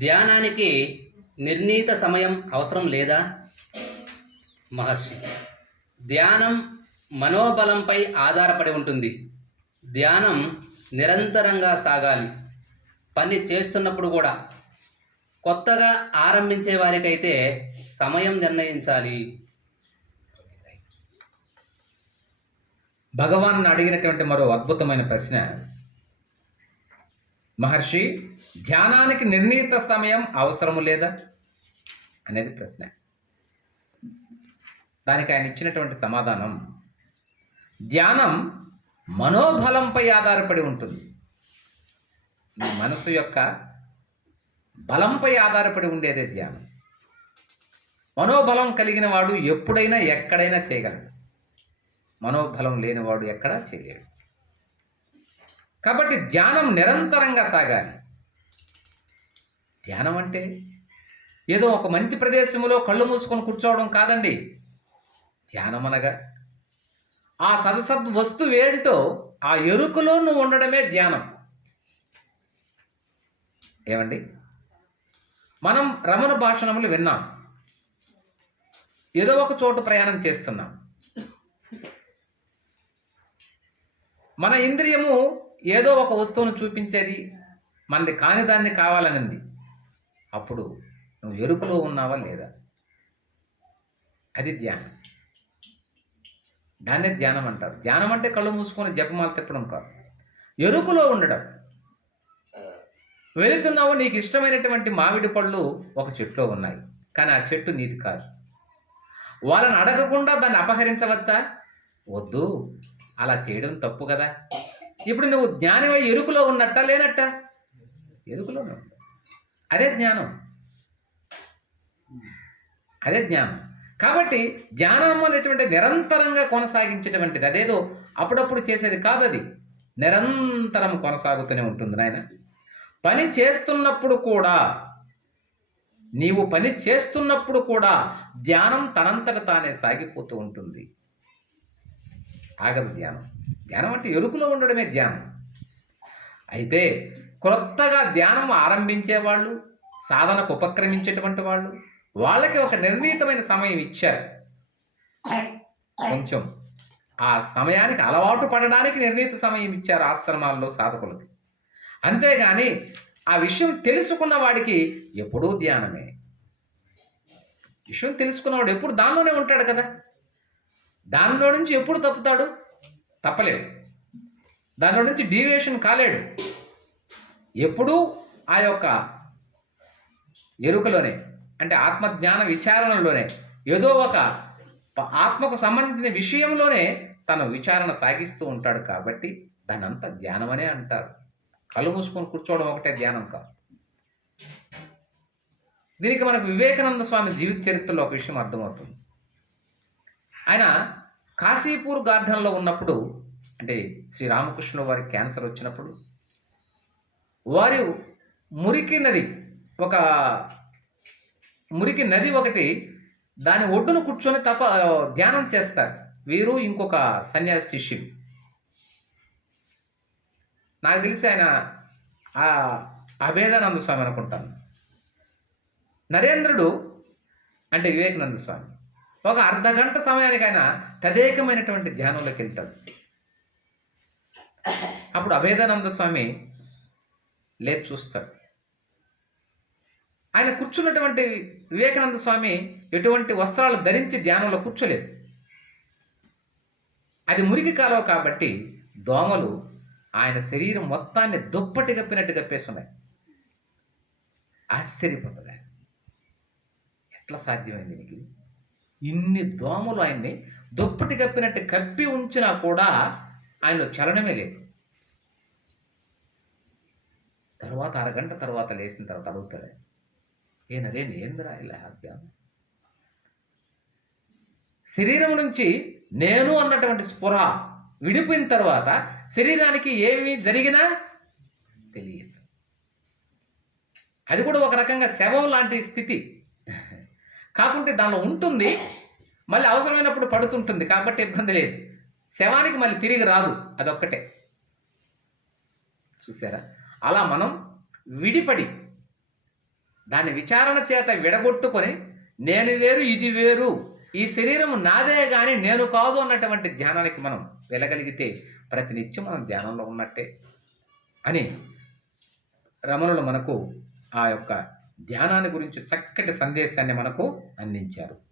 ధ్యానానికి నిర్ణీత సమయం అవసరం లేదా? మహర్షి. ధ్యానం మనోబలంపై ఆధారపడి ఉంటుంది. ధ్యానం నిరంతరంగా సాగాలి. పని చేస్తున్నప్పుడు కూడా. కొత్తగా ఆరంభించే వారికైతే సమయం నిర్ణయించాలి. భగవాన్ అడిగినటువంటి మరో అద్భుతమైన ప్రశ్న. మహర్షి ధ్యానానికి నిర్ణీత సమయం అవసరము లేదా? అనేది ప్రశ్న. దానికి ఆయన ఇచ్చినటువంటి సమాధానం ధ్యానం మనోబలంపై ఆధారపడి ఉంటుంది. మీ మనసు యొక్క బలంపై ఆధారపడి ఉండేదే ధ్యానం. మనోబలం కలిగిన వాడు ఎప్పుడైనా ఎక్కడైనా చేయగలడు. మనోబలం లేనివాడు ఎక్కడా చేయలేడు. కాబట్టి ధ్యానం నిరంతరంగా సాగాలి. ధ్యానం అంటే ఏదో ఒక మంచి ప్రదేశంలో కళ్ళు మూసుకొని కూర్చోవడం కాదండి. ధ్యానం అనగా ఆ సదసద్ వస్తువు ఏంటో ఆ ఎరుకలో నువ్వు ఉండడమే ధ్యానం. ఏమండి? మనం రమణ భాషణములు విన్నాం. ఏదో ఒక చోటు ప్రయాణం చేస్తున్నాం. మన ఇంద్రియము ఏదో ఒక వస్తువును చూపించేది. మనది కాని దాన్ని కావాలనింది. అప్పుడు నువ్వు ఎరుకులో ఉన్నావా లేదా? అది ధ్యానం. దాన్నే ధ్యానం అంటారు. ధ్యానం అంటే కళ్ళు మూసుకొని జపమాల తిప్పడం కాదు. ఎరుకులో ఉండడం. వెళుతున్నావు నీకు ఇష్టమైనటువంటి మామిడి పళ్ళు ఒక చెట్టులో ఉన్నాయి. కానీ ఆ చెట్టు నీది కాదు. వాళ్ళని అడగకుండా దాన్ని అపహరించవచ్చా? వద్దు. అలా చేయడం తప్పు కదా. ఇప్పుడు నువ్వు జ్ఞానమై ఎరుకులో ఉన్నట్ట లేనట్ట? ఎరుకులో అదే జ్ఞానం. అదే జ్ఞానం. కాబట్టి ధ్యానం అనేటువంటి నిరంతరంగా కొనసాగించేటువంటిది. అదేదో అప్పుడప్పుడు చేసేది కాదు అది. నిరంతరం కొనసాగుతూనే ఉంటుంది నాయన. పని చేస్తున్నప్పుడు కూడా నీవు పని చేస్తున్నప్పుడు కూడా ధ్యానం తనంతట తానే సాగిపోతూ ఉంటుంది. ఆగదు ధ్యానం. ధ్యానం అంటే ఎరుకులో ఉండడమే ధ్యానం. అయితే క్రొత్తగా ధ్యానం ఆరంభించే వాళ్ళు సాధనకు ఉపక్రమించేటువంటి వాళ్ళు వాళ్ళకి ఒక నిర్ణీతమైన సమయం ఇచ్చారు. కొంచెం. ఆ సమయానికి అలవాటు పడడానికి నిర్ణీత సమయం ఇచ్చారు ఆశ్రమాల్లో సాధకులకి. అంతేగాని ఆ విషయం తెలుసుకున్న వాడికి ఎప్పుడూ ధ్యానమే. విషయం తెలుసుకున్నవాడు ఎప్పుడు దానిలోనే ఉంటాడు కదా? దానిలో నుంచి ఎప్పుడు తప్పుతాడు? తప్పలేడు. దానిలో నుంచి డీవియేషన్ కాలేడు. ఎప్పుడూ ఆ యొక్క ఎరుకలోనే అంటే ఆత్మజ్ఞాన విచారణలోనే ఏదో ఒక ఆత్మకు సంబంధించిన విషయంలోనే తను విచారణ సాగిస్తూ ఉంటాడు కాబట్టి దాని అంతా ధ్యానమనే అంటారు. కళ్ళు మూసుకొని కూర్చోవడం ఒకటే ధ్యానం కాదు. దీనికి మనకు వివేకానంద స్వామి జీవిత చరిత్రలో ఒక విషయం అర్థమవుతుంది. ఆయన కాశీపూర్ గార్డెన్లో ఉన్నప్పుడు అంటే శ్రీ రామకృష్ణ క్యాన్సర్ వచ్చినప్పుడు వారు మురికి నది ఒక మురికి నది ఒకటి దాని ఒడ్డున కూర్చొని తప ధ్యానం చేస్తారు. వీరు ఇంకొక సన్యాసి శిష్యుడు నాకు తెలిసి ఆయన ఆ అభేదానంద స్వామి అనుకుంటాను. నరేంద్రుడు అంటే వివేకానంద స్వామి. ఒక అర్ధ గంట సమయానికి ఆయన తదేకమైనటువంటి ధ్యానంలోకి వెళ్తాడు. అప్పుడు అభేదానంద స్వామి లేచి చూస్తాడు. ఆయన కూర్చున్నటువంటి వివేకానంద స్వామి ఎటువంటి వస్త్రాలు ధరించి ధ్యానంలో కూర్చోలేదు. అది మురికి కాలువ కాబట్టి దోమలు ఆయన శరీరం మొత్తాన్ని దుప్పటి కప్పినట్టు కప్పేస్తున్నాయి. ఆశ్చర్యపోతుంది ఎట్లా సాధ్యమైంది నీకు ఇన్ని దోమలు ఆయన్ని దుప్పటి కప్పినట్టు కప్పి ఉంచినా కూడా ఆయనలో చలనమే లేదు. తర్వాత అరగంట తర్వాత లేచిన తర్వాత అడుగుతాడు ఈయనదే ఏందిరా ఇలా ధ్యానం శరీరం నుంచి నేను అన్నటువంటి స్ఫుర విడిపోయిన తర్వాత శరీరానికి ఏమి జరిగినా తెలియదు. అది కూడా ఒక రకంగా శవం లాంటి స్థితి. కాకుంటే దానిలో ఉంటుంది మళ్ళీ అవసరమైనప్పుడు పడుతుంటుంది కాబట్టి ఇబ్బంది లేదు. శవానికి మళ్ళీ తిరిగి రాదు అదొక్కటే. చూసారా? అలా మనం విడిపడి దాని విచారణ చేత విడగొట్టుకొని నేను వేరు ఇది వేరు ఈ శరీరం నాదే కానీ నేను కాదు అన్నటువంటి ధ్యానానికి మనం వెళ్ళగలిగితే ప్రతినిత్యం మనం ధ్యానంలో ఉన్నట్టే అని రమణులు మనకు ఆ యొక్క ధ్యానాన్ని గురించి చక్కటి సందేశాన్ని మనకు అందించారు.